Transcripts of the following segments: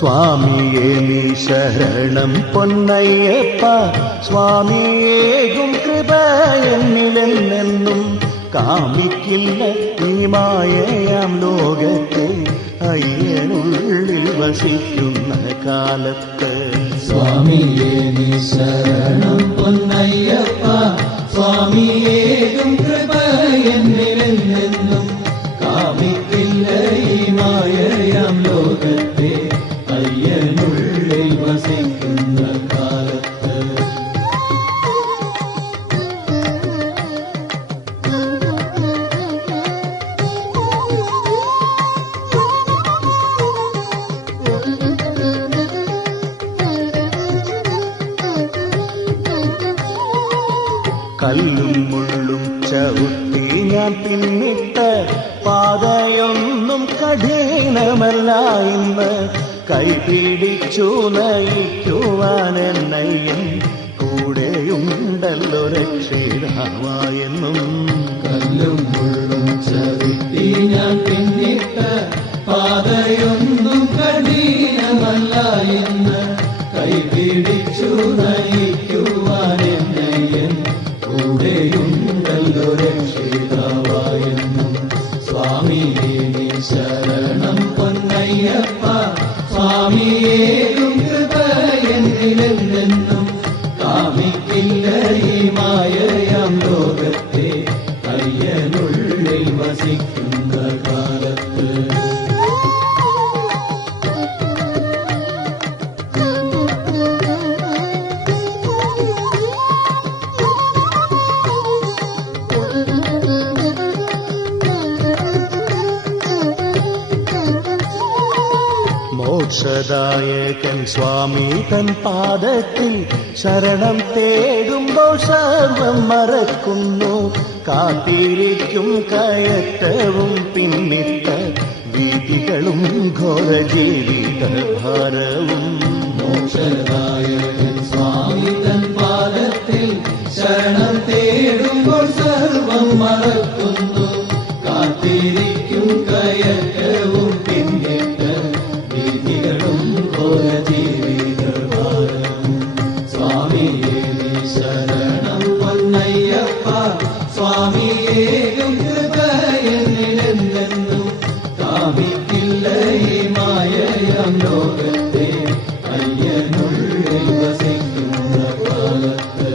സ്വാമിയേ നീ ശരണം പൊന്നയ്യപ്പ, സ്വാമിയേകും കൃപ എന്നിലെന്നെന്നും കാമിക്കില്ല ഈ മായയാം ലോകത്തെ അയ്യനുള്ളിൽ വസിക്കുന്ന കാലത്ത്. സ്വാമിയേ നീ ശരണം പൊന്നയ്യപ്പ, സ്വാമിയേകും കൃപ എന്നിലെന്നെന്നും കാമിക്കില്ല ഈ മായയാം ലോകത്തെ അയ്യനുള്ളിൽ വസിക്കുന്ന കാലത്ത്. കല്ലും മുള്ളും ചവിട്ടി ഞാൻ പിന്നിട്ട പാതയൊന്നും കഠിനമല്ല ഇന്ന്. കൈപിടിച്ചു നയിക്കുവാനെന്നയ്യൻ കൂടെയുണ്ടല്ലോ രക്ഷിതാവായെന്നും. കല്ലും മുള്ളും ചവിട്ടി ഞാൻ പിന്നിട്ട പാതയൊന്നും കഠിനമല്ല ഇന്ന്. കൈപിടിച്ചു നയിക്കുവാനെന്നയ്യൻ കൂടെയുണ്ടല്ലോ രക്ഷിതാവായെന്നും. സ്വാമിയേ നീ ശരണം പൊന്നയ്യപ്പ, സ്വാമിയേകും കൃപ എന്നിലെന്നെന്നും കാമിക്കില്ല ഈ മായയാം ലോകത്തെ അയ്യനുള്ളിൽ വസിക്കുന്ന കാലത്ത്. മോക്ഷദായകൻ സ്വാമി തൻ പാദത്തിൽ ശരണം തേടുമ്പോൾ സർവം മറക്കുന്നു. കാത്തിരിക്കും കയറ്റവും പിന്നിട്ട വീതികളും ഘോര ജീവിത ഭാരവും. മോക്ഷദായകൻ സ്വാമി തൻ പാദത്തിൽ ശരണം തേടുമ്പോൾ സർവം മറക്കുന്നു. കാത്തിരിക്കും കയറ്റവും പിന്നിട്ട വീതികളും ഘോര ജീവിത ഭാരവും. സ്വാമിയേ നീ ശരണം പൊന്നയ്യപ്പ, സ്വാമിയേകും കൃപ എന്നിലെന്നെന്നും കാമിക്കില്ല ഈ മായയാം ലോകത്തെ അയ്യനുള്ളിൽ വസിക്കുന്ന കാലത്ത്.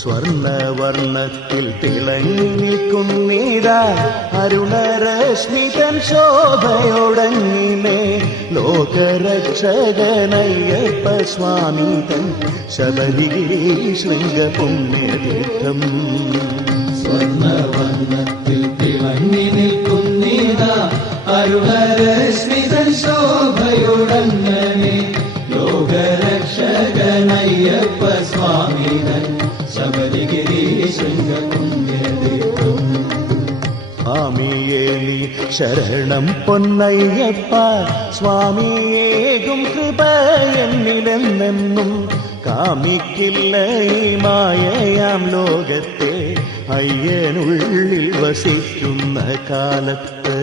സ്വർണവർണ്ണത്തിൽ തിളങ്ങി നിൽക്കുന്നീരാ അരുണരശ്മിതൻ ശോഭയോടങ്ങിനെ. ലോകരക്ഷകനയ്യപ്പ സ്വാമി തൻ ശബരിഗിരി ശൃംഗ പുണ്യതീർത്ഥം. സ്വർണവർണ്ണത്തിൽ തിളങ്ങി നിൽക്കുന്നീതാ അരുണരശ്മിതൻ ശോഭയോടങ്ങനെ. ലോകരക്ഷകനയ്യപ്പ സ്വാമി തൻ ശബരിഗിരി ശൃംഗ പുണ്യതീർത്ഥം. സ്വാമിയേ നീ ശരണം പൊന്നയ്യപ്പ, സ്വാമിയേകും കൃപ എന്നിലെന്നെന്നും കാമിക്കില്ല ഈ മായയാം ലോകത്തെ അയ്യനുള്ളിൽ വസിക്കുന്ന കാലത്ത്.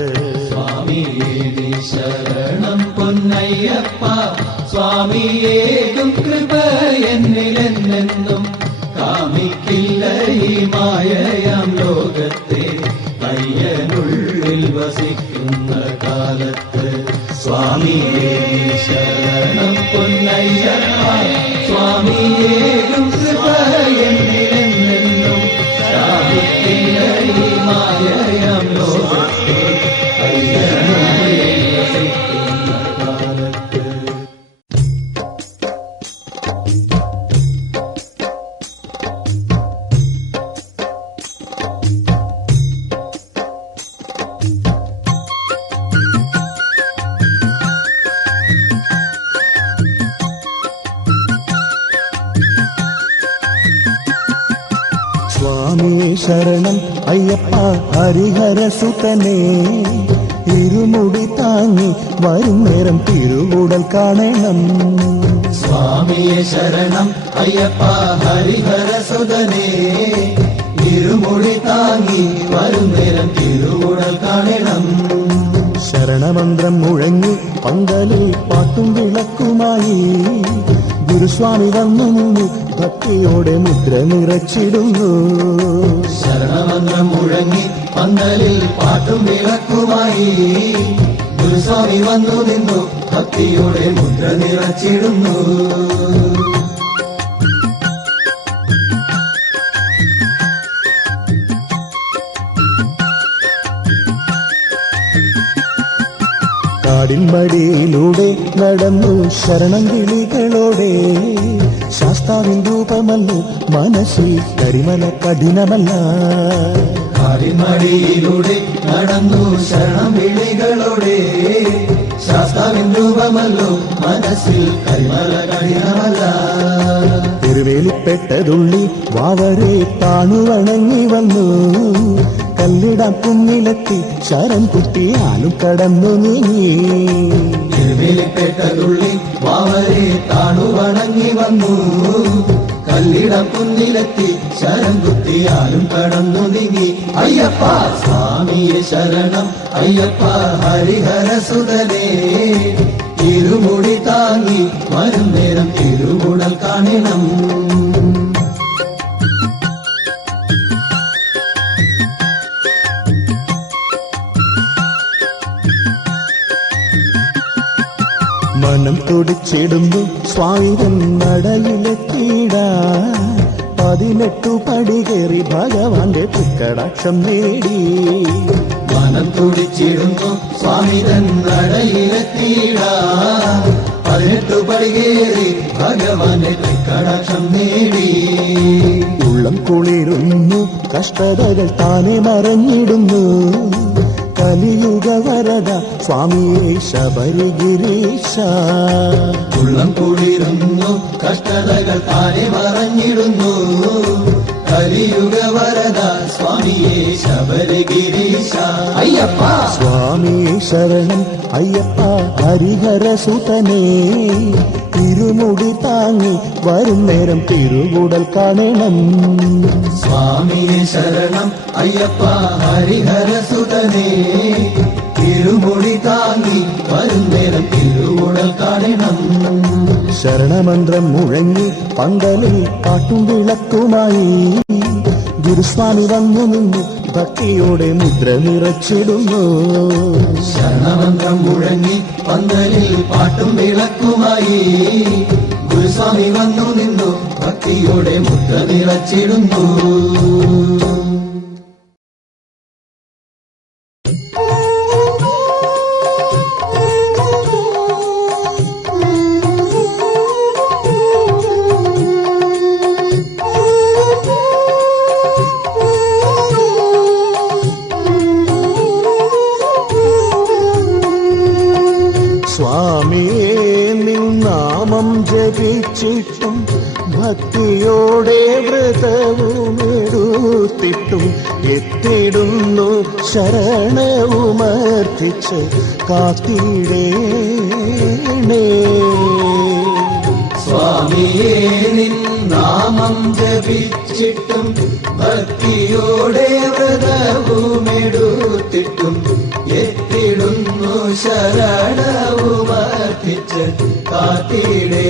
സ്വാമിയേ നീ ശരണം പൊന്നയ്യപ്പ, സ്വാമിയേകും കൃപ എന്നിലെന്നെന്നും കാമിക്കില്ല ഈ മായയാം ലോകത്തെ അയ്യനുള്ളിൽ വസിക്കുന്ന കാലത്ത്. സ്വാമിയേ നീ ശരണം പൊന്നയ്യപ്പ, സ്വാമിയേകും കൃപ എന്നിലെന്നെന്നും കാമിക്കില്ല ഈ മായയാം ലോകത്തെ അയ്യനുള്ളിൽ വസിക്കുന്ന കാലത്ത്. സ്വാമിയേ ശരണം അയ്യപ്പ ഹരിഹരസുതനേ, ഇരുമുടി താങ്ങി വരും നേരം തിരുവുടൽ കാണണം. സ്വാമിയെ ശരണം അയ്യപ്പ ഹരിഹര സുതനേ, ഇരുമുടി താങ്ങി വരും നേരം തിരുവുടൽ കാണണം. ശരണമന്ത്രം മുഴങ്ങി പന്തലിൽ പാട്ടും വിളക്കുമായി ഗുരുസ്വാമി വന്നു നിന്നു ഭക്തിയോടെ മുദ്ര നിറച്ചിടുന്നു. ശരണമന്ത്രം മുഴങ്ങി പന്തലിൽ പാട്ടും വിളക്കുമായി ഗുരുസ്വാമി വന്നു നിന്നു ഭക്തിയോടെ മുദ്ര നിറച്ചിടുന്നു. കാടിൻമടിയിലൂടെ നടന്നു ശരണം കിളികളോടെ, ശാസ്താവിൻ രൂപമല്ലോ മനസ്സിൽ കരിമല കഠിനമല്ല. കാടിൻമടിയിലൂടെ നടന്നു ശരണം വിളികളോടെ, ശാസ്താവിൻ രൂപമല്ലോ മനസ്സിൽ കരിമല കഠിനമല്ല. തിരുവേലിപ്പെട്ടതുള്ളി വാവരെ താണുവണങ്ങി വന്നു, കല്ലിടാം കുന്നിലെത്തി ശരം കുത്തിയാലും കടന്നു നീങ്ങി. തിരുവേലിപ്പെട്ടതുള്ളി വാവരെ താണുവണങ്ങി വന്നു, കല്ലിടം കുന്നിലെത്തി ശരം കുത്തിയാലും കടന്നു നീങ്ങി. അയ്യപ്പ സ്വാമിയെ ശരണം അയ്യപ്പ ഹരിഹര സുതനേ, ഇരുമുടി താങ്ങി വരും നേരം തിരുവുടൽ കാണണം. മനം തുടിച്ചിടുന്നു സ്വാമിതൻ നടയിലെത്തിയിടാ, 18 പടി കയറി ഭഗവാന്റെ തൃക്കടാക്ഷം നേടി. മനം തുടിച്ചിടുന്നു സ്വാമിതൻ നടയിലെത്തിയിടാ, 18 പടി കയറി ഭഗവാന്റെ തൃക്കടാക്ഷം നേടി. ഉള്ളം കുളിരുന്നു കഷ്ടതകൾ താനെ മറഞ്ഞിടുന്നു, കലിയുഗ വരദ സ്വാമിയെ ശബരിഗിരീശ. ഉള്ളം കുളിരുന്നു കഷ്ടതകൾ താനെ മറഞ്ഞിടുന്നു, കലിയുഗ വരദ സ്വാമിയെ ശബരിഗിരീശ. അയ്യപ്പ സ്വാമിയെ ശരണം അയ്യപ്പ ഹരിഹര സുതനേ, തിരുമുടി താങ്ങി വരും നേരം തിരുവുടൽ കാണണം. സ്വാമിയെ ശരണം അയ്യപ്പ ഹരിഹര സുതനേ, തിരുമുടി താങ്ങി വരും നേരം തിരുവുടൽ കാണണം. ശരണമന്ത്രം മുഴങ്ങി പന്തലിൽ പാട്ടും വിളക്കുമായി ഗുരുസ്വാമി വന്നു നിന്നു ഭക്തിയോടെ മുദ്ര നിറച്ചിടുന്നു. ശരണമന്ത്രം മുഴങ്ങി പന്തലിൽ പാട്ടും വിളക്കുമായി ഗുരുസ്വാമി വന്നു നിന്നു ഭക്തിയോടെ മുദ്ര നിറച്ചിടുന്നു. സ്വാമിയെ നിന്നാമം ജപിച്ചിട്ടും ഭക്തിയോടെ വ്രതവുമെടുത്തിട്ടും എത്തിടുന്നു ശരണവുമർത്ഥിച്ച് കാത്തിടേണേ. സ്വാമിയെ നിന്നാമം ജപിച്ചിട്ടും ഭക്തിയോടെ വ്രതവുമെടുത്തിട്ടും എത്തിടുന്നു ശരണവുമർപ്പിച്ച് കാത്തിടേണേ.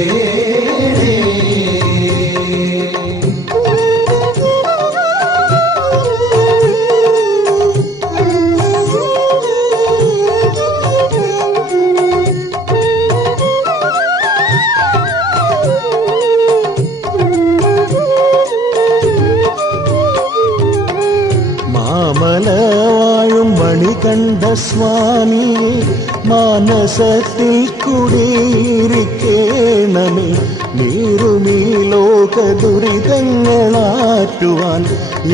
മാമലവാഴും മണികണ്ഠ സ്വാമിയെ മാനസത്തിൽ കുടിയിരിക്കേണമേ, നീറുമീ ലോക ദുരിതങ്ങളാറ്റുവാൻ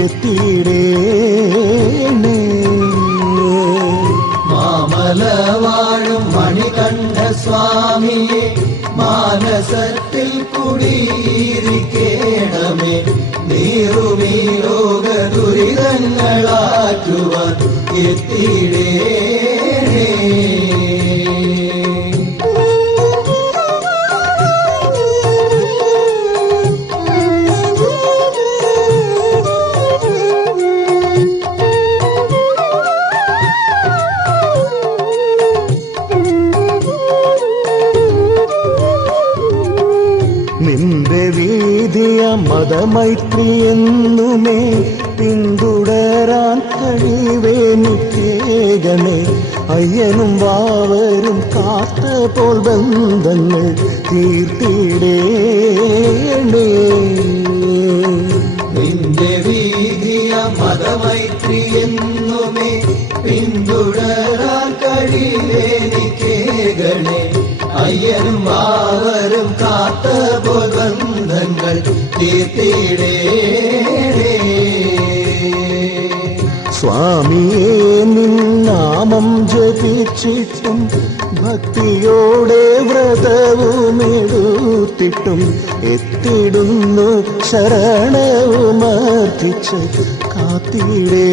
എത്തിയിടേണേ. മാമലവാഴും മണികണ്ഠ സ്വാമിയെ മാനസത്തിൽ കുടിയിരിക്കേണമേ, നീറുമീ ലോക ദുരിതങ്ങളാറ്റുവാൻ എത്തിയിടേണേ. മതമൈത്രി എന്നുമേ പിന്തുടരാൻ കഴിവേനിക്കേകണേ. അയ്യനും വാവരും കാത്ത പോൽ ബന്ധങ്ങൾ തീർത്തിടേണേ. നിന്റെ വീതിയ മതമൈത്രി എന്നുമേ പിന്തുടരാൻ കഴിവേനിക്കേകണേ. അയ്യനും വാവരും കാത്ത പോൽ ബന്ധങ്ങൾ തീർത്തിടേണേ. സ്വാമിയേ നിന്നാമം ജപിച്ചിട്ടും ഭക്തിയോടെ വ്രതവുമെടുത്തിട്ടും എത്തിടുന്നു ശരണവുമർപ്പിച്ച് കാത്തിടേണേ.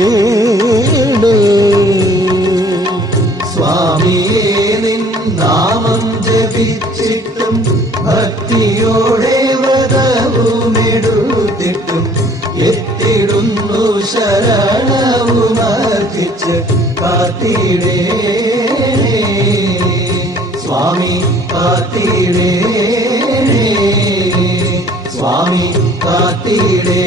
സ്വാമിയേ നിന്നാമം ജപിച്ചിട്ടും ഭക്തിയോടെ വ്രതവുമെടുത്തിട്ടും എത്തിടുന്നു ശരണവുമർപ്പിച്ച് കാത്തിടേണേ. സ്വാമി കാത്തിടേണേ. സ്വാമി കാത്തിടേണേ.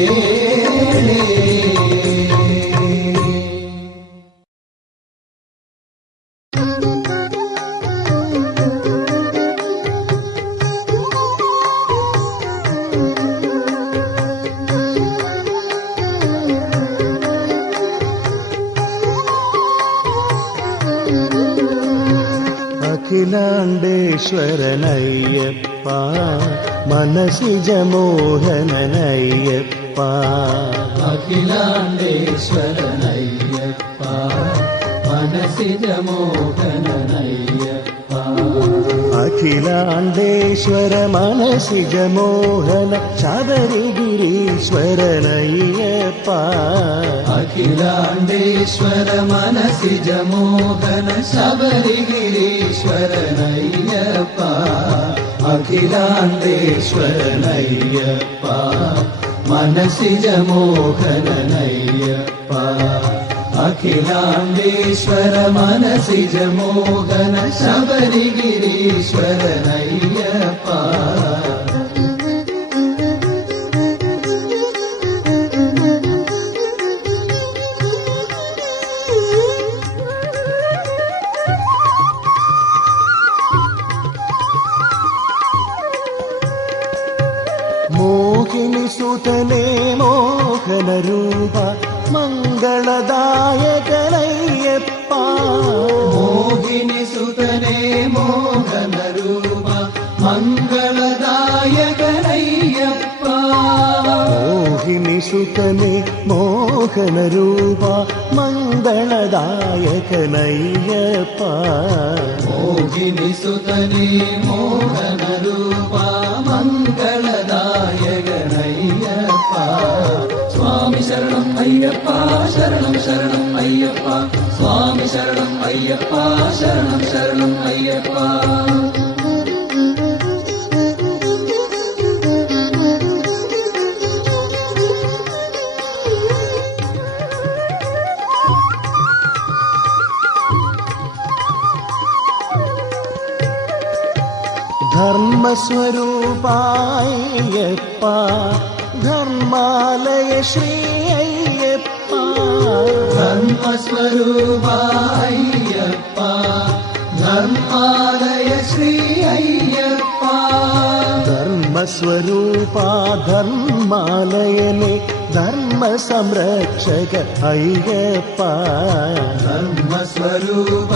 അഖിലാണ്ടേശ്വരനയ്യപ്പ മനസിജമോഹനനയ്യപ്പ. അഖിലാണ്ടേശ്വരനയ്യപ്പ മനസിജമോഹനനയ്യപ്പ. അഖിലാണ്ടേശ്വര മനസിജമോഹന ശബരിഗിരീശ്വരനയ്യപ്പ. അഖിലാണ്ടേശ്വര മനസിജമോഹന ശബരിഗിരീശ്വരനയ്യപ്പ. അഖിലാണ്ടേശ്വരനയ്യപ്പ മനസിജമോഹനനയ്യപ്പ. അഖിലാണ്ടേശ്വര മനസിജമോഹന ശബരിഗിരീശ്വരനയ്യപ്പ. മോഹിനി സുതനേ മോഹനരൂപ മംഗളദായകനയ്യപ്പ. മോഹിനി സുതനേ മോഹനരൂപ മംഗളദായകനയ്യപ്പ. മോഹിനി സുതനേ മോഹനരൂപ മംഗളദായകനയ്യപ്പ. മോഹിനി സുതനേ മോഹനരൂപ മംഗളദായകനയ്യപ്പ. സ്വാമി ശരണം അയ്യപ്പ ശരണം ശരണം അയ്യപ്പ. സ്വാമി ശരണം അയ്യപ്പ ശരണം ശരണം അയ്യപ്പ. ധർമ്മസ്വരൂപായപ്പ ധർമാലയ ശ്രീ അയ്യപ്പ. ധർമ്മസ്വരൂപായപ്പ ധർമാലയ ശ്രീ അയ്യപ്പ. ധർമ്മസ്വരൂപ ധർമാലയനെ ധർമ്മ സംരക്ഷക അയ്യപ്പ. ധർമ്മസ്വരൂപ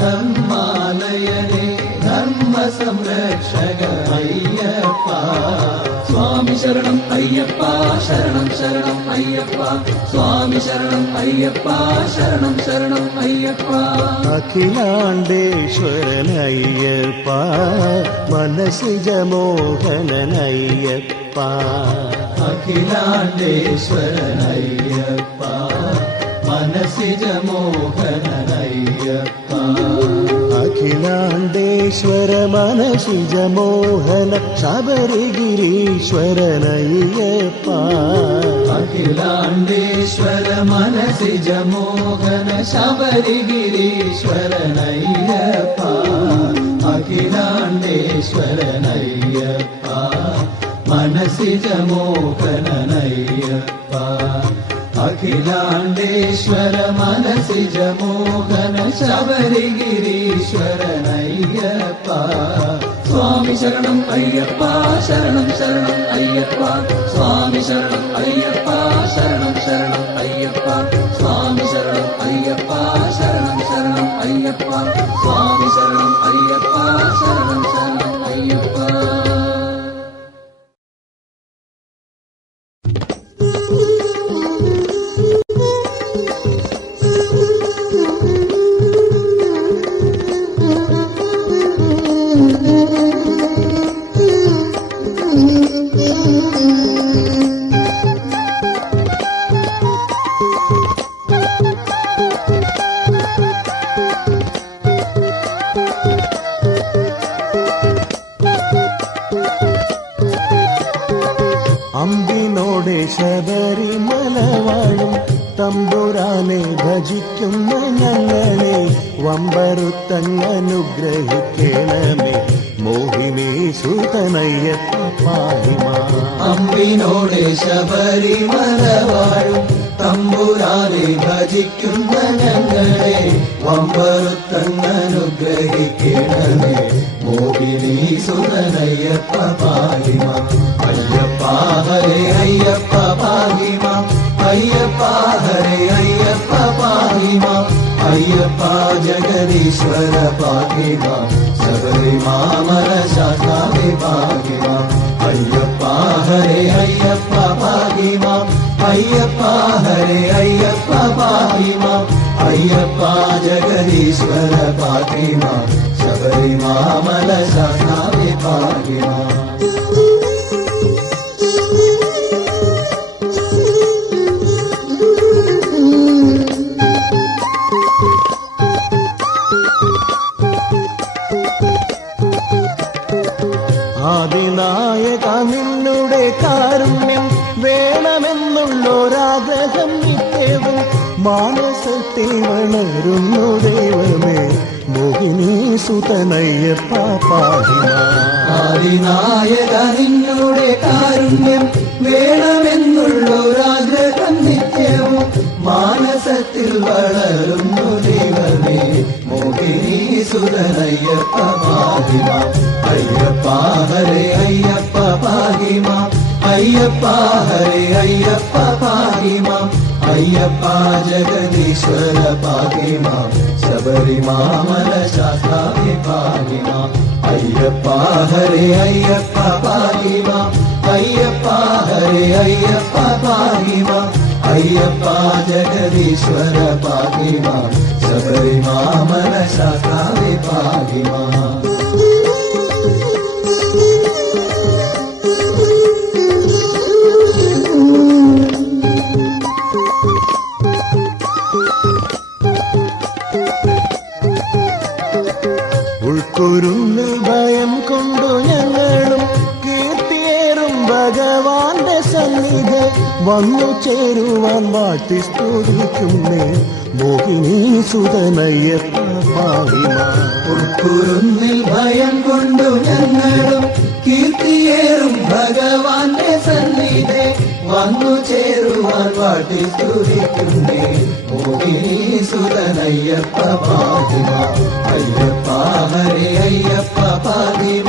ധർമാലയനെ ധർമ്മ സംരക്ഷക അയ്യപ്പ. സ്വാമി ശരണം അയ്യപ്പ ശരണം ശരണം അയ്യപ്പ. സ്വാമി ശരണം അയ്യപ്പ ശരണം ശരണം അയ്യപ്പ. അഖിലാണ്ടേശ്വരനയ്യപ്പ മനസിജമോഹനനയ്യപ്പ. അഖിലാണ്ടേശ്വരനയ്യപ്പ മനസിജമോഹനനയ്യപ്പ. അഖിലാണ്ടേശ്വര മനസിജമോഹന ശബരിഗിരീശ്വരനയ്യപ്പ. അഖിലാണ്ടേശ്വര മനസിജമോഹന ശബരിഗിരീശ്വരനയ്യപ്പ. അഖിലാണ്ടേശ്വരനയ്യപ്പ മനസിജ മോഹനയ്യപ്പ അഖിലാണ്ടേശ്വര മനസിജ മോഹന ശബരിഗിരീശ്വരനയ്യപ്പ സ്വാമി ശരണം അയ്യപ്പ ശരണം ശരണം അയ്യപ്പ സ്വാമി ശരണം അയ്യപ്പ ശരണം ശരണം അയ്യപ്പ സ്വാമി ശരണം അയ്യപ്പ ശരണം ശരണം അയ്യപ്പ സ്വാമി ശരണം അയ്യപ്പ ശരണം ശരണം അയ്യപ്പ. അമ്പിനോടെ ശബരിമല വാഴും തമ്പുരാനെ ഭജിക്കുന്ന ഞങ്ങളെ വമ്പറുത്തങ്ങനുഗ്രഹിക്കണമേ മോഹിനി സുതനയ്യപ്പ പാഹിമാ. അമ്പിനോടെ ശബരിമല വാഴും തമ്പുരാനെ ഭജിക്കുന്ന ഞങ്ങളെ വമ്പറുത്തങ്ങനുഗ്രഹിക്കണമേ മോഹിനി സുതനയ്യപ്പ പാഹിമ. അയ്യപ്പ ഹരേ അയ്യപ്പ പാഹിമ അയ്യപ്പ ഹരേ അയ്യപ്പ പാഹിമ അയ്യപ്പ ജഗദീശ്വര പാഹിമ ശബരിമാമല ശാസ്താവേ പാഹിമ. അയ്യപ്പ ഹരേ അയ്യപ്പ പാഹിമ അയ്യപ്പ ഹരേ അയ്യപ്പ പാഹിമ അയ്യപ്പ ജഗദീശ്വര പാഹിമ ശബരിമാമല ശാസ്താവേ പാഹിമ. ആദിനായക നിന്നുടെ കാരുണ്യം വേണമെന്നുള്ളൊരാഗ്രഹം നിത്യവും മാനസത്തിൽ വളരുന്നു ദൈവമേ മോഹിനി സുതനയ്യപ്പ പാഹിമാ. ആദിനായക നിന്നുടെ കാരുണ്യം വേണമെന്നുള്ളൊരാഗ്രഹം നിത്യവും മാനസത്തിൽ വളരുന്നു ദൈവമേ മോഹിനി സുതനയ്യപ്പ പാഹിമ. അയ്യപ്പ ഹരേ അയ്യപ്പ പാഹിമ അയ്യപ്പ ഹരേ അയ്യപ്പ പാഹിമ അയ്യപ്പ ജഗദീശ്വര പാഹിമ ശബരിമാമല ശാസ്താവേ പാഹിമ. അയ്യപ്പ ഹരേ അയ്യപ്പ പാഹിമ അയ്യപ്പ ഹരേ അയ്യപ്പ പാഹിമ അയ്യപ്പ ജഗദീശ്വര പാഹിമ ശബരിമാമല ശാസ്താവേ പാഹിമ. ഉൾക്കൊരുന്നിൽ ഭയം കൊണ്ടു ഞങ്ങളും കീർത്തിയേറും ഭഗവാന്റെ സന്നിധി വന്നു ചേരുവാൻ വാഴ്ത്തി സ്തുതിക്കുന്നേ മോഹിനി സുതനയ്യപ്പ പാഹിമാ. ഉൾക്കുരുന്നിൽ ഭയം കൊണ്ടു ഞങ്ങളും കീർത്തിയേറും ഭഗവാന്റെ സന്നിധി വന്നു ചേരുവാൻ വാട്ടി സ്തുതിക്കുന്നേ മോഹിനി സുതനയ്യപ്പ പാഹിമ. അയ്യപ്പ ഹരേ അയ്യപ്പ പാഹിമ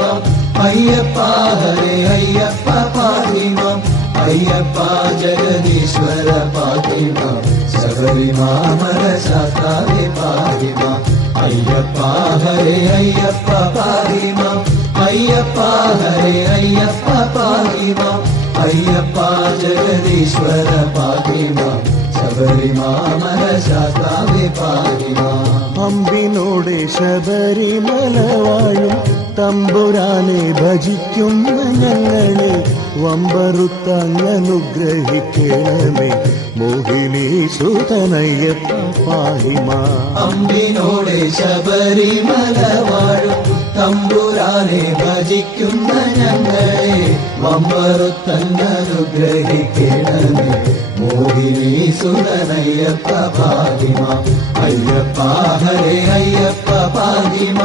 അയ്യപ്പ ഹരേ അയ്യപ്പ പാഹിമ അയ്യപ്പ ജഗദീശ്വര പാഹിമ ശബരിമാമല ശാസ്താവേ പാഹിമ. അയ്യപ്പ ഹരേ അയ്യപ്പ പാഹിമ അയ്യപ്പ ഹരേ അയ്യപ്പ പാഹിമ അയ്യപ്പ ജഗദീശ്വര പാഹിമ ശബരിമാമല ശാസ്താവേ പാഹിമ. അമ്പിനോടെ ശബരിമല വാഴും തമ്പുരാനെ ഭജിക്കുന്ന ഞങ്ങളെ വമ്പറുത്തങ്ങനുഗ്രഹിക്കണമേ മോഹിനി സുതനയ്യപ്പ പാഹിമാ. അമ്പിനോടെ ശബരിമല വാഴും തമ്പുരാനെ ഭജിക്കുന്ന ഞങ്ങളെ വമ്പറുത്തങ്ങനുഗ്രഹിക്കണമേ മോഹിനി സുതനയ്യപ്പ പാഹിമ. അയ്യപ്പ ഹരേ അയ്യപ്പ പാഹിമ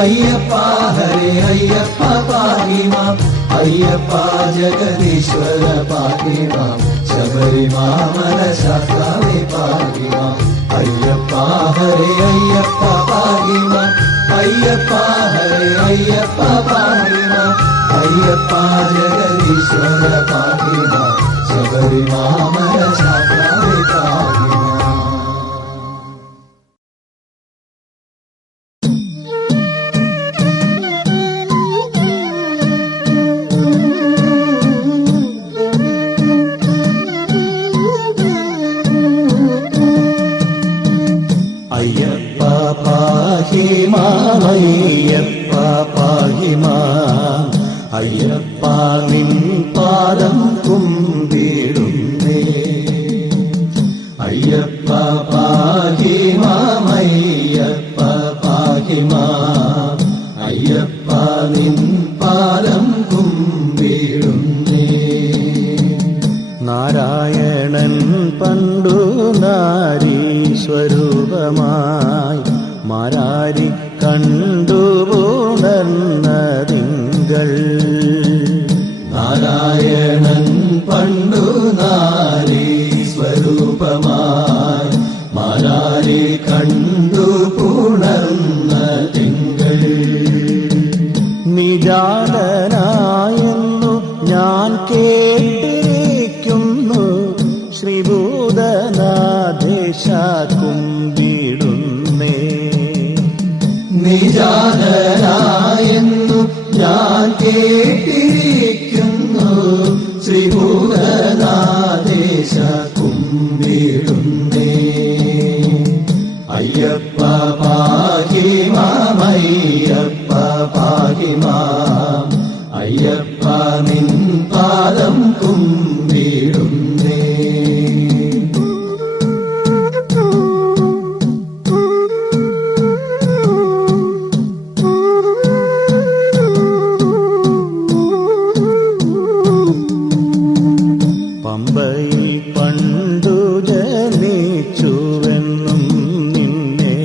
അയ്യപ്പ ഹരേ അയ്യപ്പ പാഹി മാം അയ്യപ്പ ജഗദീശ്വര പാഹി മാം ശബരിമാമല ശാസ്താവേ പാഹി മാം അയ്യപ്പ ഹരേ അയ്യപ്പ പാഹി മാം അയ്യപ്പ ഹരേ അയ്യപ്പ പാഹി മാം അയ്യപ്പ ജഗദീശ്വര പാഹി മാം ശബരിമാമല ശാസ്താവേ പാഹി മാം. അയ്യപ്പ പാഹി മാം അയ്യപ്പ പാഹി മാം അയ്യപ്പ നിൻ പാദം കുമ്പിടുന്നേ അയ്യപ്പ പാഹി മാം അയ്യപ്പ പാഹി മാം അയ്യപ്പ നിൻ പാദം കുമ്പിടുന്നേ. നാരായണൻ പണ്ടു നാരീസ്വരൂപമായി മാരാരി കണ്ടുപുണർന്നതിങ്കൾ നാരായണൻ പണ്ടു നാരീ സ്വരൂപമായി മാരാരി കണ്ടു പുണർന്ന തിങ്കൾ. നിജാതനായെന്നു ഞാൻ കേട്ടിരിക്കുന്നു ശ്രീഭൂതനാഥേശ കുമ്പിടുന്നേ നിജാതനായെന്നു ഞാൻ കേട്ടിരിക്കുന്നു ശ്രീഭൂതനാഥേശ കുമ്പിടുന്നേ. അയ്യപ്പ പാഹി മാം അയ്യപ്പ പാഹി മാം അയ്യപ്പ നിൻ പാദം കുമ്പിടുന്നേ. പമ്പയിൽ പണ്ടു ജനിച്ചുവെന്നും നിന്നെ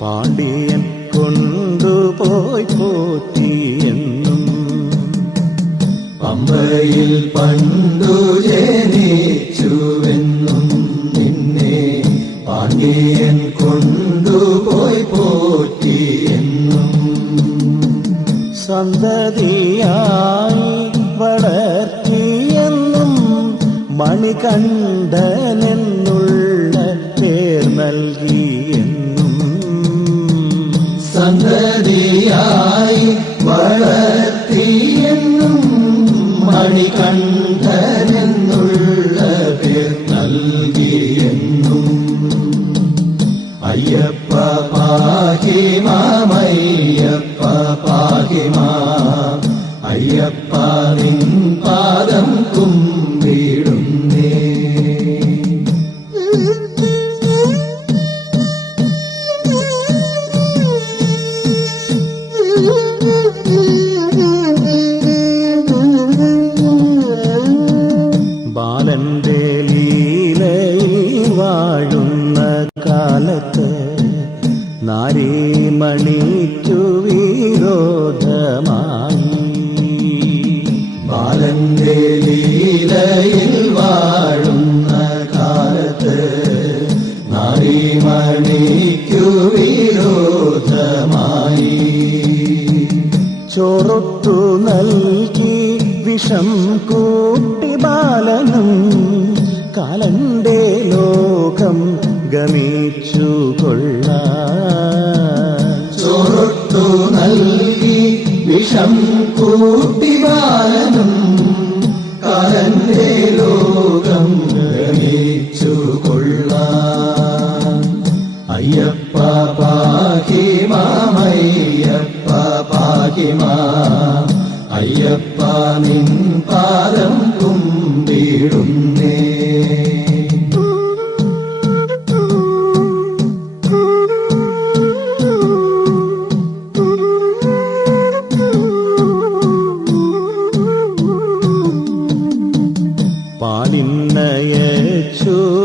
പാണ്ഡ്യൻ കൊണ്ടുപോയി പോറ്റിയെന്നും പമ്പയിൽ പണ്ടു ജനിച്ചുവെന്നും നിന്നെ പാണ്ഡ്യൻ കൊണ്ടുപോയി പോറ്റിയെന്നും. സന്തതിയായി വളർത്തിയെന്നും മണികണ്ഠനെന്നുള്ള പേർ നൽകിയെന്നും സന്തതിയായി വളർത്തിയെന്നും മണികണ്ഠനെന്നുള്ള പേർ നൽകിയെന്നും. അയ്യപ്പ പാഹി മാം അയ്യപ്പ പാഹി മാം അയ്യപ്പ നിൻ പാദം കുമ്പിടുന്നേ. ബാലന്റെ ലീലയിൽ വാഴുന്ന കാലത്ത് നാരീമണിക്കു വിരോധമായി ബാലന്റെ ലീലയിൽ വാഴുന്ന കാലത്ത് നാരീമണിക്കു വിരോധമായി ചോറൊട്ടു നൽകി വിഷം കൂട്ടി ബാലനും കാലന്റെ ലോകം ഗമിച്ചു കൊള്ളാൻ. ചോറൊട്ടു നൽകി വിഷം കൂട്ടി ബാലനും കാലന്റെ ലോകം ഗമിച്ചു കൊള്ളാൻ. അയ്യപ്പ പാഹി മാം അയ്യപ്പ പാഹി മാം അയ്യപ്പ നിൻ പാദം കുമ്പിടുന്നേ.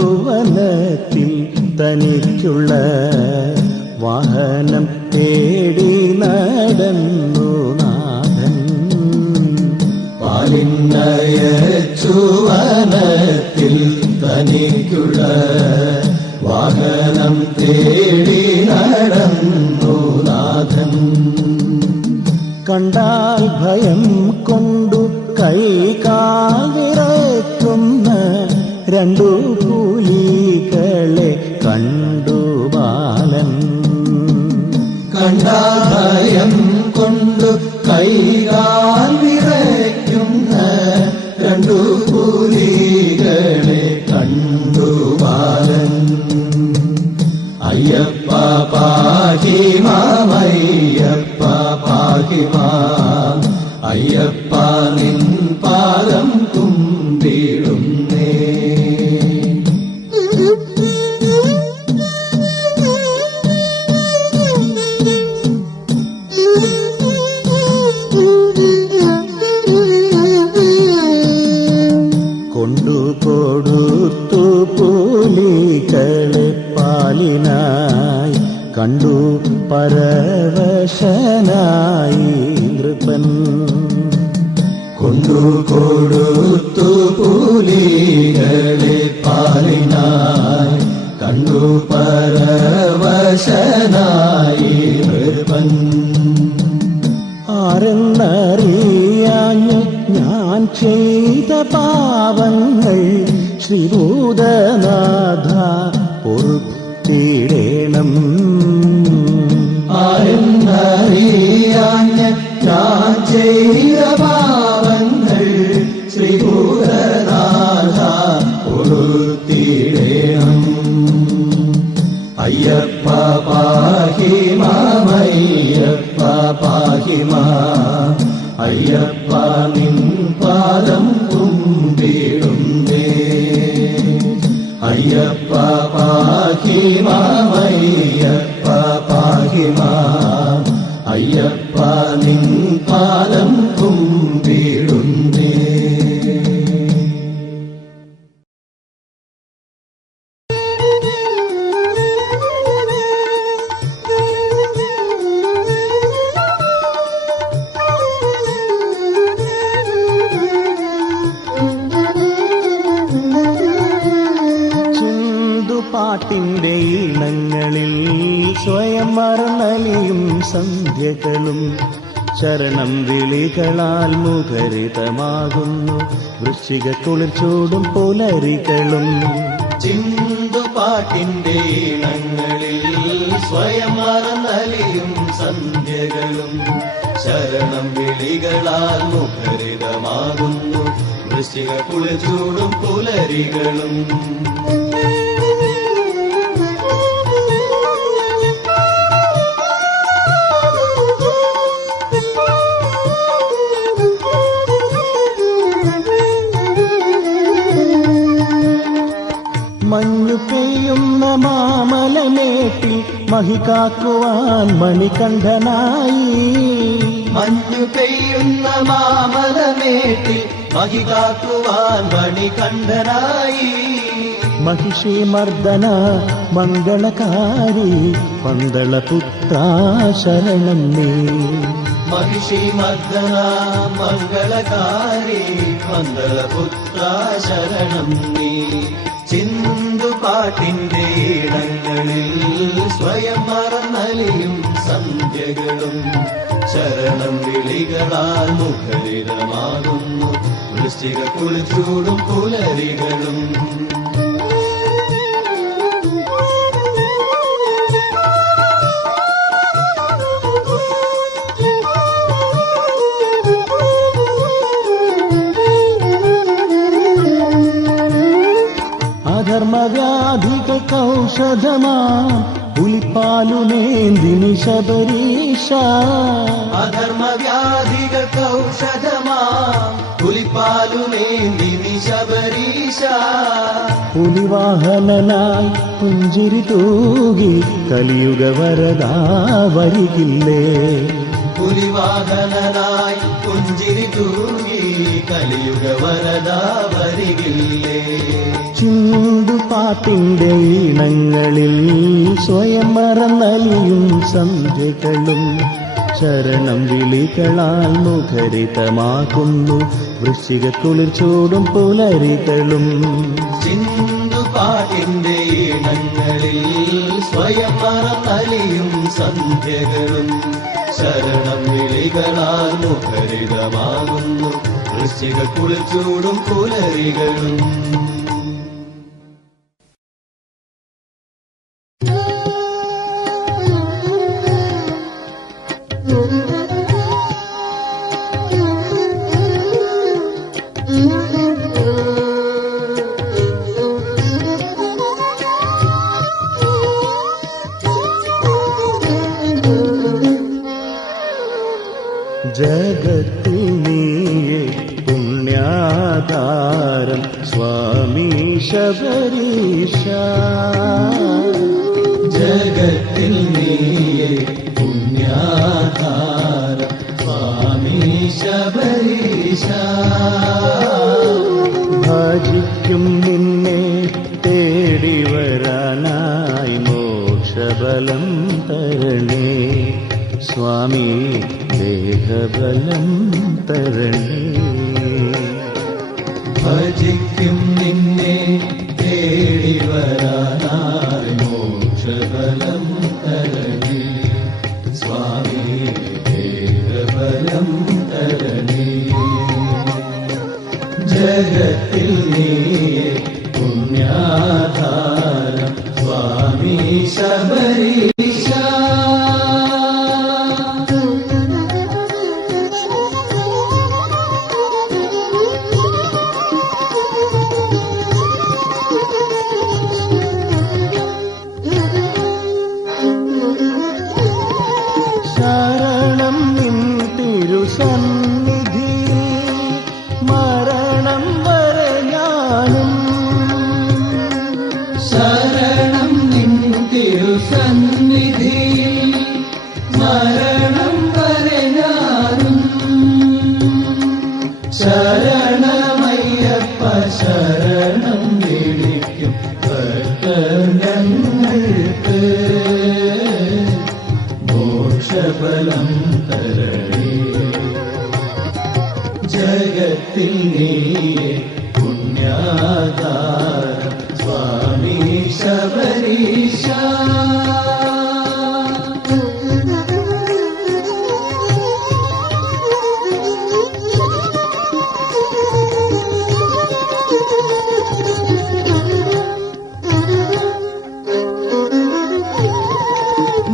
പാലിന്നയച്ചുവനത്തിൽ തനിക്കുള്ള വാഹനം തേടി നടന്നു നാഥൻ. പാലിന്നയച്ചുവനത്തിൽ തനിക്കുള്ള വാഹനം തേടി നടന്നു നാഥൻ. കണ്ടാൽ ഭയം കൊണ്ടു കൈകാൽ വിറയ്ക്കുന്ന രണ്ടു പുലികളെ കണ്ടു ബാലൻ. കണ്ടാൽ ഭയം കൊണ്ടു കൈകാൽ വിറയ്ക്കുന്ന രണ്ടു പുലികളെ കണ്ടു ബാലൻ. അയ്യപ്പ പാഹി മാം, അയ്യപ്പ പാഹി മാം, അയ്യപ്പ നിൻ പാദം കുമ്പിടുന്നേ. കൊണ്ടുകൊടുത്തു പുലികളെ പാലിനായി കണ്ടു പരവശനായി നൃപൻ. കൊണ്ടുകൊടുത്തു പുലികളെ പാലിനായി കണ്ടു പരവശനായി നൃപൻ. ആരെന്നറിയാഞ്ഞു ഞാൻ ചെയ്ത പാവങ്ങൾ ശ്രീഭൂതനാഥ പൊറുത്തിടേണം. ആരെന്നറിയാഞ്ഞ ഞാൻ ചെയ്ത പാവങ്ങൾ ശ്രീഭൂതനാഥ പൊറുത്തിടേണം. അയ്യപ്പ പാഹി മാം, അയ്യപ്പ പാഹി മാം, അയ്യപ്പ നിൻ പാദം കുമ്പിടുന്നേ. അയ്യപ്പ പാഹി മാം, അയ്യപ്പ പാഹി മാം, അയ്യപ്പ നിൻ പാദം കുമ്പിടുന്നേ. പാട്ടിന്റെ ഈണങ്ങളിൽ സ്വയം മറന്നലിയും സന്ധ്യകളും ശരണം വിളികളാൽ മുഖരിതമാകുന്നു വൃശ്ചിക കുളിർച്ചൂടും പുലരികളും. ചിന്തുപാട്ടിന്റെ ഈണങ്ങളിൽ സ്വയം മറന്നലിയും സന്ധ്യകളും ശരണം വിളികളാൽ മുഖരിതമാകുന്നു വൃശ്ചിക കുളിർച്ചൂടും പുലരികളും. മഞ്ഞു പെയ്യുന്ന മാമലമേട്ടിൽ മഹികാക്കുവാൻ മണികണ്ഠനായി. മഞ്ഞു പെയ്യുന്ന മാമലമേട്ടിൽ മഹികാക്കുവാൻ മണികണ്ഠനായി. മഹിഷി മർദ്ദന മംഗളകാരി പന്തളപുത്ര ശരണം നീ. മഹിഷി മർദ്ദന മംഗളകാരി പന്തളപുത്ര ശരണം നീ. ചിന്തുപാട്ടിന്റെ ഇടങ്ങളിൽ സ്വയം മറന്നലിയും സന്ധ്യകളും ശരണം വിളികളാൽ മുഖരിതമാകുന്നു വൃശ്ചിക കുളിർച്ചൂടും പുലരികളും. അധർമ്മവ്യാധികൗഷധമാം പുലിപ്പാലുമേന്തിനി ശബരീശ. അധർമ്മവ്യാധികൗഷധമാം പുലിപ്പാലുമേന്തിനി ശബരീശ. പുലിവാഹനനായി പുഞ്ചിരി തൂകി കലിയുഗ വരദാ വരികില്ലേ. പുലിവാഹനനായി പുഞ്ചിരി തൂകി കലിയുഗ വരദാ വരികില്ലേ. ചിന്തുപാട്ടിന്റെ ഈണങ്ങളിൽ സ്വയം മറന്നലിയും സന്ധ്യകളും ശരണം വിളികളാൽ മുഖരിതമാക്കുന്നു വൃശ്ചികക്കുളിർ ചൂടും പുലരികളും. ചിന്തുപാട്ടിന്റെ ഈണങ്ങളിൽ സ്വയം മറന്നലിയും സന്ധ്യകളും ശരണം വിളികളാൽ മുഖരിതമാകുന്നു വൃശ്ചികക്കുളിർ ചൂടും പുലരികളും. ജഗത്തിൽ നീയേ പുണ്യാധാരം സ്വാമി ശബരീശ. ജഗത്തിൽ നീയേ പുണ്യാധാരം സ്വാമി ശബരീശ. ഭജിക്കും നിന്നെ തേടി വരാനായി മോക്ഷബലം തരണേ സ്വാമി ദേഹബലം തരണേ. ഭജിക്കും നിന്നെ തേടി വരാനായി മോക്ഷബലം തരണേ സ്വാമി ദേഹബലം തരണേ. ജഗത്തിൽ നീയേ പുണ്യാധാരം സ്വാമി ശബരീശ. ശരണം നിൻ തിരുസന്നിധി മരണം വരെ ഞാനും. ശരണം നിൻ തിരുസന്നിധി മരണം വരെ ഞാനും. ശരണമയ്യപ്പ ശരണം വിളിക്കും ഭക്തജനങ്ങൾക്ക് മോക്ഷബലം തരണേ. ജഗത്തിൽ നീയേ പുണ്യാധാരം സ്വാമി ശബരീശ.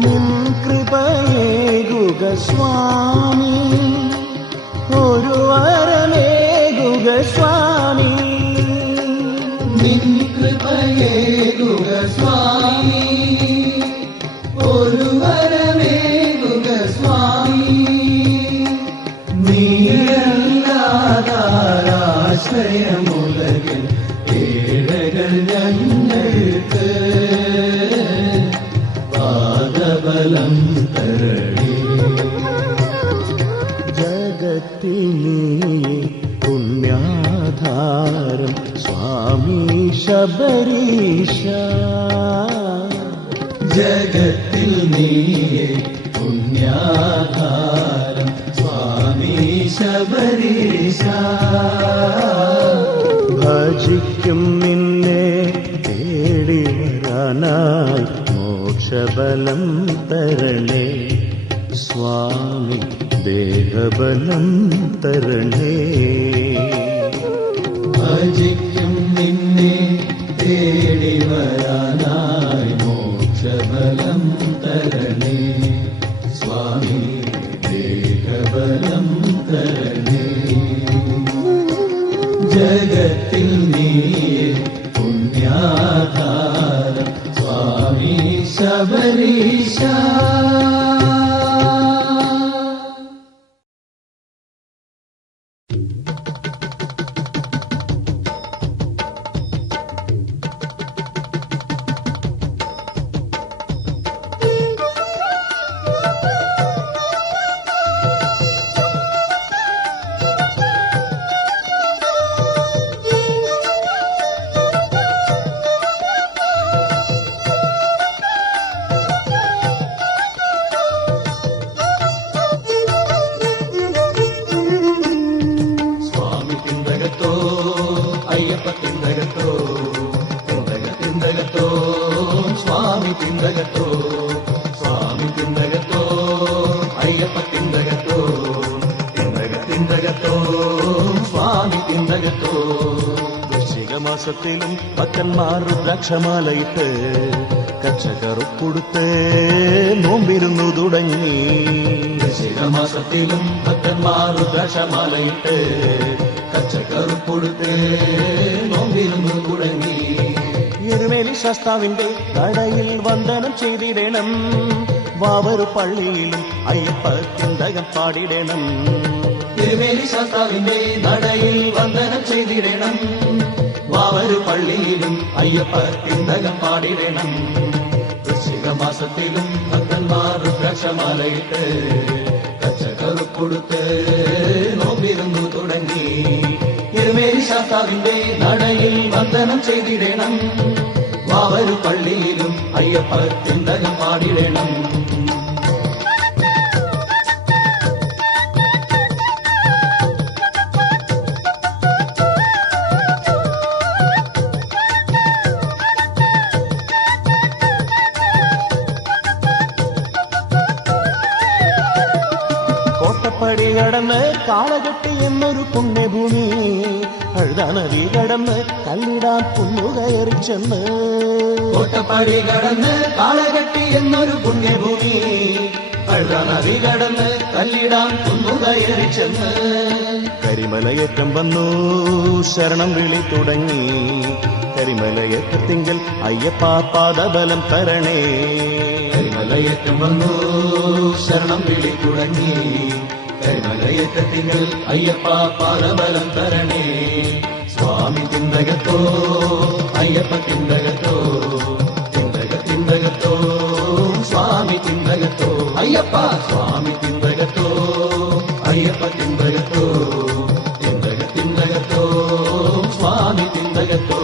നിൻ കൃപയേകുക സ്വാമി ഒരു വരമേകുക സ്വാമി. നിൻ കൃപയേകുക സ്വാമി ഒരു വരമേകുക സ്വാമി. നീയല്ലാതാരാശ്രയമുലകിൽ ഏഴകൾ ഞങ്ങൾക്ക് പാദബലം തരണേ. ജഗത്തിൽ നീയേ പുണ്യാധാരം സ്വാമി ശബരീശ. ജഗത്തിൽ നീയേ പുണ്യാധാരം സ്വാമി ശബരീശ. ഭജിക്കും നിന്നെ തേടി വരാനായി മോക്ഷബലം തരണേ സ്വാമി ദേഹബലം തരണേ. ഭജിക്കും നിന്നെ തേടി വരാനായി മോക്ഷബലം തരണേ സ്വാമി ദേഹബലം തരണേ. ജഗത്തിൽ നീയേ പുണ്യാധാരം സ്വാമി ശബരീശ. തിന്തകത്തോ സ്വാമി തിന്തകത്തോ അയ്യപ്പ തിന്തകത്തോ തിന്തകത്തോ സ്വാമി തിന്തകത്തോ വൃശ്ചിക മാസത്തിലും ഭക്തന്മാർ രുദ്രാക്ഷമാലയിട്ട് കച്ചകറുക്കൊടുത്ത് നോമ്പിരുന്നു തുടങ്ങി. മാസത്തിലും ഭക്തന്മാർ രുദ്രാക്ഷമാലയിട്ട് കച്ചകറുക്കൊടുത്ത് നോമ്പിരുന്നു തുടങ്ങി. എരുമേലി ശാസ്താവിന്റെ കടയിൽ വന്ദനം ചെയ്തിടണം, വാവരു പള്ളിയിലും അയ്യപ്പ തിന്തകം പാടിടണം. തിരുമേലി ശാസ്താവിന്റെ നടയിൽ വന്ദനം ചെയ്തിടണം, വാവരു പള്ളിയിലും അയ്യപ്പ തിന്തകം പാടിടണം. വൃശ്ചിക മാസത്തിലും ഭക്തന്മാർ രുദ്രാക്ഷമാലയിട്ട് കച്ചകറുക്കൊടുത്ത് നോമ്പിരുന്നു തുടങ്ങി. തിരുമേലി ശാസ്താവിന്റെ നടയിൽ വന്ദനം ചെയ്തിടണം, വാവരു പള്ളിയിലും അയ്യപ്പ തിന്തകം പാടിടണം. കോട്ടപ്പടി കടന്ന് കാളകെട്ടി എന്നൊരു പുണ്യഭൂമി, അഴുതാ നദി കടന്ന് കല്ലിടാൻ കുന്നുകയറി ചെന്ന്. കോട്ടപ്പടി കടന്ന് കാളകെട്ടി എന്നൊരു പുണ്യഭൂമി, അഴുതാ നദി കടന്ന് കല്ലിടാൻ കുന്നുകയറി ചെന്ന്. കരിമലയേറ്റം വന്നു ശരണം വിളി തുടങ്ങി, കരിമലയേറ്റത്തിങ്കൽ അയ്യപ്പ പാദബലം തരണേ. കരിമലയേറ്റം വന്നു ശരണം വിളി തുടങ്ങി, കരിമലയേറ്റത്തിങ്കൽ അയ്യപ്പ പാദബലം തരണേ. സ്വാമി തിന്തകത്തോ അയ്യപ്പ തിന്തകത്തോ തിന്തകത്തോ സ്വാമി തിന്തകത്തോ അയ്യപ്പ സ്വാമി തിന്തകത്തോ അയ്യപ്പ തിന്തകത്തോ തിന്തകത്തോ സ്വാമി തിന്തകത്തോ.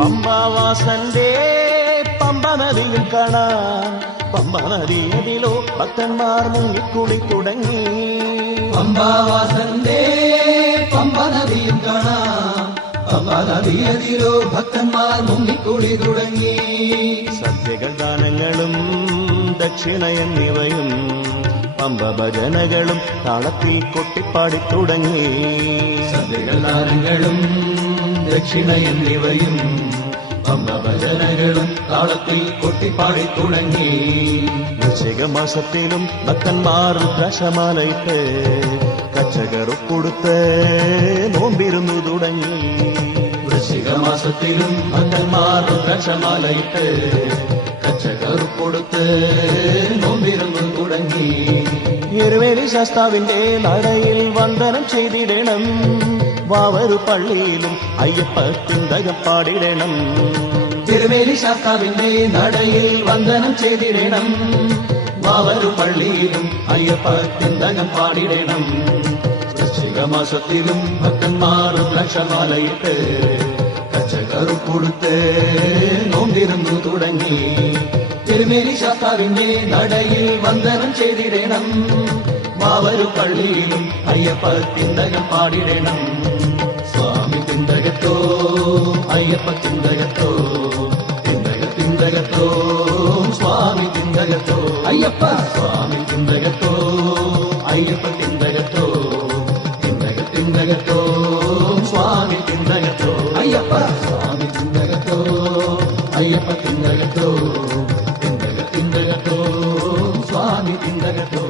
പമ്പാവാസന്റെ പമ്പ നദിയിൽ കാണാൻ, പമ്പ നദിയതിലോ ഭക്തന്മാർ മുങ്ങിക്കുളി തുടങ്ങി. പമ്പാവാസന്റെ പമ്പ നദിയും കാണാം, പമ്പ നദിയതിലോ ഭക്തന്മാർ മുങ്ങിക്കുളി തുടങ്ങി. സദ്യകൾ ദാനങ്ങളും ദക്ഷിണ എന്നിവയും പമ്പ ഭജനകളും താളത്തിൽ കൊട്ടിപ്പാടി തുടങ്ങി. സദ്യകൾ ദാനങ്ങളും ദക്ഷിണ എന്നിവയും പമ്പ ഭജനകളും താളത്തിൽ കൊട്ടിപ്പാടി തുടങ്ങി. വൃശ്ചിക മാസത്തിലും ഭക്തന്മാർ രുദ്രാക്ഷമാലയിട്ട് കച്ചകറുക്കൊടുത്ത് നോമ്പിരുന്നു തുടങ്ങി. വൃശ്ചിക മാസത്തിലും ഭക്തന്മാർ രുദ്രാക്ഷമാലയിട്ട് കച്ചകറുക്കൊടുത്ത് നോമ്പിരുന്നു തുടങ്ങി. എരുമേലി ശാസ്താവിന്റെ നടയിൽ വന്ദനം ചെയ്തിടണം, വാവരു പള്ളിയിലും അയ്യപ്പ തിന്തകം പാടിടണം. തിരുമേലി ശാസ്താവിന്റെ നടയിൽ വന്ദനം ചെയ്തിടണം, വാവരു പള്ളിയിലും അയ്യപ്പ തിന്തകം പാടിടണം. വൃശ്ചിക മാസത്തിലും ഭക്തന്മാർ രുദ്രാക്ഷമാലയിട്ട് കച്ചകറുക്കൊടുത്ത് നോമ്പിരുന്നു തുടങ്ങി. തിരുമേലി ശാസ്താവിന്റെ നടയിൽ വന്ദനം ചെയ്തിടണം, വാവരു പള്ളിയിലും അയ്യപ്പ തിന്തകം പാടിടണം. സ്വാമി തിന്തകത്തോ അയ്യപ്പ തിന്തകത്തോ തിന്തകത്തോ സ്വാമി തിന്തകത്തോ അയ്യപ്പ സ്വാമി തിന്തകത്തോ അയ്യപ്പ തിന്തകത്തോ തിന്തകത്തോ സ്വാമി തിന്തകത്തോ അയ്യപ്പ സ്വാമി തിന്തകത്തോ അയ്യപ്പ തിന്തകത്തോ തിന്തകത്തോ സ്വാമി തിന്തകത്തോ.